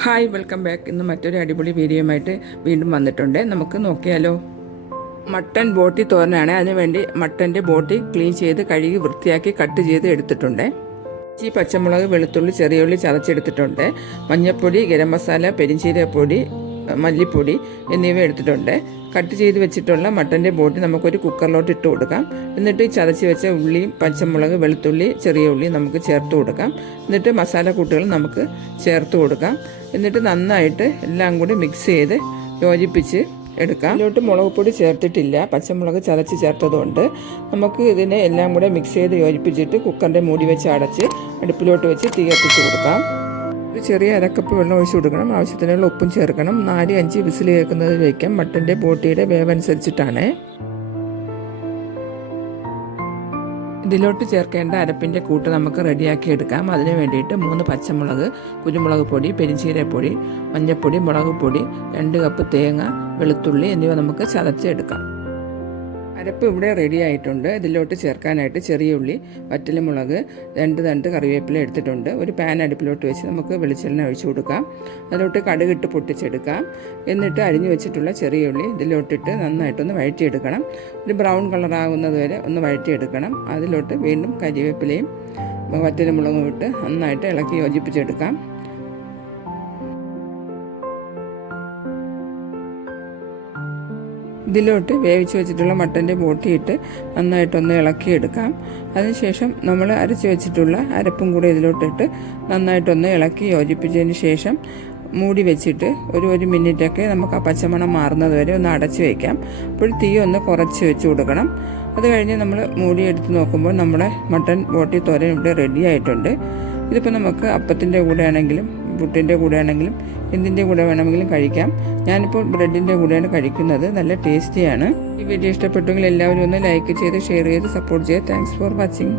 Hi, welcome back. ഇന്ന് മറ്റൊരു അടിപൊളി വീഡിയോയുമായിട്ട് വീണ്ടും വന്നിട്ടുണ്ട്. നമുക്ക് നോക്കിയാലോ. മട്ടൻ ബോട്ടി തോരനാണ്. അതിനുവേണ്ടി മട്ടൻ്റെ ബോട്ടി ക്ലീൻ ചെയ്ത് കഴുകി വൃത്തിയാക്കി കട്ട് ചെയ്ത് എടുത്തിട്ടുണ്ട്. ഇഞ്ചി, പച്ചമുളക്, വെളുത്തുള്ളി, ചെറിയ ഉള്ളി ചതച്ചെടുത്തിട്ടുണ്ട്. മഞ്ഞൾപ്പൊടി, ഗരം മസാല, പെരിഞ്ചീരകപ്പൊടി, മല്ലിപ്പൊടി എന്നിവ എടുത്തിട്ടുണ്ട്. കട്ട് ചെയ്ത് വെച്ചിട്ടുള്ള മട്ടൻ്റെ ബോട്ടി നമുക്കൊരു കുക്കറിലോട്ട് ഇട്ട് കൊടുക്കാം. എന്നിട്ട് ചതച്ച് വെച്ച ഉള്ളിയും പച്ചമുളക്, വെളുത്തുള്ളി, ചെറിയ ഉള്ളി നമുക്ക് ചേർത്ത് കൊടുക്കാം. എന്നിട്ട് മസാലക്കൂട്ടുകൾ നമുക്ക് ചേർത്ത് കൊടുക്കാം. എന്നിട്ട് നന്നായിട്ട് എല്ലാം കൂടി മിക്സ് ചെയ്ത് യോജിപ്പിച്ച് എടുക്കാം. ഇതിലോട്ട് മുളക് പൊടി ചേർത്തിട്ടില്ല, പച്ചമുളക് ചതച്ച് ചേർത്തതുകൊണ്ട് നമുക്ക് ഇതിനെ എല്ലാം കൂടെ മിക്സ് ചെയ്ത് യോജിപ്പിച്ചിട്ട് കുക്കറിൻ്റെ മൂടി വെച്ച് അടച്ച് അടുപ്പിലോട്ട് വെച്ച് തീ കത്തിച്ച് കൊടുക്കാം. ഒരു ചെറിയ അരക്കപ്പ് വെള്ളം ഒഴിച്ച് കൊടുക്കണം. ആവശ്യത്തിനുള്ള ഉപ്പും ചേർക്കണം. 4-5 വിസിൽ കേൾക്കുന്നത് വയ്ക്കാം. മട്ടൻ്റെ ബോട്ടിയുടെ വേവനുസരിച്ചിട്ടാണ്. ഇതിലോട്ട് ചേർക്കേണ്ട അരപ്പിൻ്റെ കൂട്ട് നമുക്ക് റെഡിയാക്കി എടുക്കാം. അതിന് വേണ്ടിയിട്ട് 3 പച്ചമുളക്, കുരുമുളക് പൊടി, പെരിഞ്ചീരകപ്പൊടി, മഞ്ഞൾപ്പൊടി, മുളക് പൊടി, 2 കപ്പ് തേങ്ങ, വെളുത്തുള്ളി എന്നിവ നമുക്ക് ചതച്ചെടുക്കാം. അരപ്പ് ഇവിടെ റെഡി ആയിട്ടുണ്ട്. ഇതിലോട്ട് ചേർക്കാനായിട്ട് ചെറിയ ഉള്ളി, വറ്റൽമുളക്, 2 തണ്ട് കറിവേപ്പില എടുത്തിട്ടുണ്ട്. ഒരു പാൻ അടുപ്പിലോട്ട് വെച്ച് നമുക്ക് വെളിച്ചെണ്ണ ഒഴിച്ചു കൊടുക്കാം. അതിലോട്ട് കടുകിട്ട് പൊട്ടിച്ചെടുക്കാം. എന്നിട്ട് അരിഞ്ഞു വെച്ചിട്ടുള്ള ചെറിയ ഉള്ളി ഇതിലോട്ടിട്ട് നന്നായിട്ടൊന്ന് വഴറ്റിയെടുക്കണം. ഒരു ബ്രൗൺ കളറാകുന്നത് വരെ ഒന്ന് വഴറ്റിയെടുക്കണം. അതിലോട്ട് വീണ്ടും കരിവേപ്പിലയും വറ്റൽമുളകും ഇട്ട് നന്നായിട്ട് ഇളക്കി യോജിപ്പിച്ചെടുക്കാം. ഇതിലോട്ട് വേവിച്ച് വെച്ചിട്ടുള്ള മട്ടൻ്റെ ബോട്ടിയിട്ട് നന്നായിട്ടൊന്ന് ഇളക്കിയെടുക്കാം. അതിനുശേഷം നമ്മൾ അരച്ച് വെച്ചിട്ടുള്ള അരപ്പും കൂടെ ഇതിലോട്ടിട്ട് നന്നായിട്ടൊന്ന് ഇളക്കി യോജിപ്പിച്ചതിന് ശേഷം മൂടി വെച്ചിട്ട് ഒരു മിനിറ്റൊക്കെ നമുക്ക് ആ പച്ചമണം മാറുന്നത് വരെ ഒന്ന് അടച്ച് വയ്ക്കാം. അപ്പോൾ തീ ഒന്ന് കുറച്ച് വെച്ച് കൊടുക്കണം. അത് കഴിഞ്ഞ് നമ്മൾ മൂടി എടുത്ത് നോക്കുമ്പോൾ നമ്മുടെ മട്ടൻ ബോട്ടി തോരൻ ഇവിടെ റെഡി ആയിട്ടുണ്ട്. ഇതിപ്പോൾ നമുക്ക് അപ്പത്തിൻ്റെ കൂടെ ആണെങ്കിലും പുട്ടിൻ്റെ കൂടെ ആണെങ്കിലും എന്തിൻ്റെ കൂടെ വേണമെങ്കിലും കഴിക്കാം. ഞാനിപ്പോൾ ബ്രെഡിൻ്റെ കൂടെയാണ് കഴിക്കുന്നത്. നല്ല ടേസ്റ്റിയാണ്. ഈ വീഡിയോ ഇഷ്ടപ്പെട്ടെങ്കിൽ എല്ലാവരും ഒന്ന് ലൈക്ക് ചെയ്ത് ഷെയർ ചെയ്ത് സപ്പോർട്ട് ചെയ്യുക. Thanks for watching.